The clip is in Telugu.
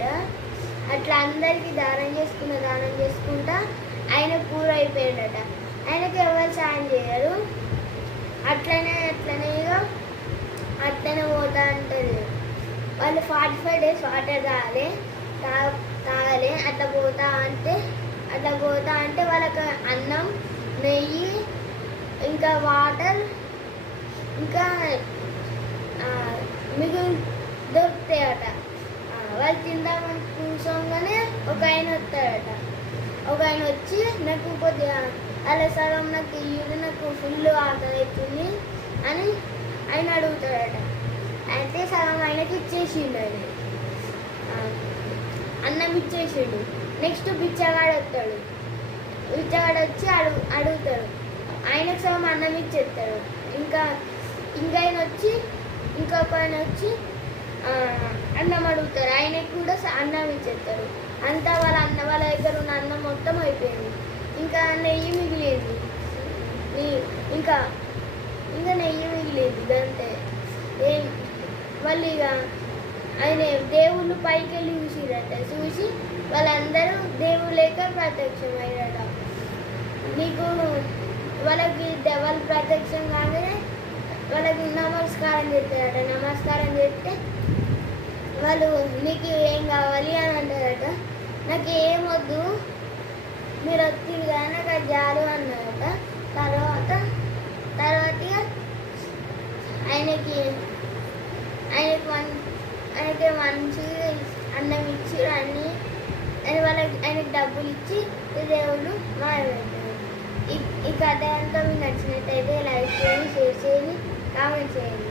అయిపోయిందట. అట్లా అందరికీ దానం చేసుకుంటా ఆయన పూర్ అయిపోయాడట. ఆయనకు ఎవరు సాయం చేయరు. అట్లనే ఇక అట్లనే పోతా ఉంటుంది. వాళ్ళు 45 days వాటర్ తాగాలి. అట్లా పోతా అంటే వాళ్ళకి అన్నం, నెయ్యి, ఇంకా వాటర్, ఇంకా మిగులు దొరుకుతాయట. వాళ్ళు తిందామని కూర్చోగానే ఒక ఆయన వస్తాడట. ఒక ఆయన వచ్చి నాకు కొద్దిగా అలా సగం నాకు ఇయ్యుడు, నాకు ఫుల్ ఆకలి అవుతుంది అని ఆయన అడుగుతాడట. అయితే సగం ఆయనకి ఇచ్చేసిండు. ఆయన అన్నం ఇచ్చేసిండు. నెక్స్ట్ బిచ్చగాడు వస్తాడు. బిచ్చగాడు వచ్చి అడుగుతాడు. ఆయనకు సగం అన్నం ఇచ్చేస్తాడు. ఇంకా ఆయన వచ్చి ఇంకొక ఆయన వచ్చి అన్నం అడుగుతారు. ఆయనకి కూడా అన్నం ఇచ్చేస్తారు. అంతా వాళ్ళ దగ్గర ఉన్న అన్నం మొత్తం అయిపోయింది. ఇంకా నెయ్యి మిగిలేదు. ఇంకా నెయ్యి మిగిలేదు. అంతే. వాళ్ళు ఇక ఆయన దేవుళ్ళు పైకి వెళ్ళి చూసిరట. చూసి వాళ్ళందరూ దేవుడు లేక ప్రత్యక్షమయ్యారట. నీకు వాళ్ళకి వాళ్ళు ప్రత్యక్షం కాగానే వాళ్ళకి నమస్కారం చేస్తారట. నమస్కారం చేస్తే వాళ్ళు నీకు ఏం కావాలి అని అంటారట. నాకు ఏమొద్దు, మీరు వచ్చింది కదా నాకు అది చాలు అన్నారట. తర్వాత ఆయనకి మంచి అన్నం ఇచ్చి అన్నీ ఆయనకి డబ్బులు ఇచ్చి దేవుళ్ళు మాట్లాడతారు. ఈ కథ అంతా మీకు నచ్చినట్టయితే లైక్ చేయండి, షేర్ చేయండి, కామెంట్ చేయండి.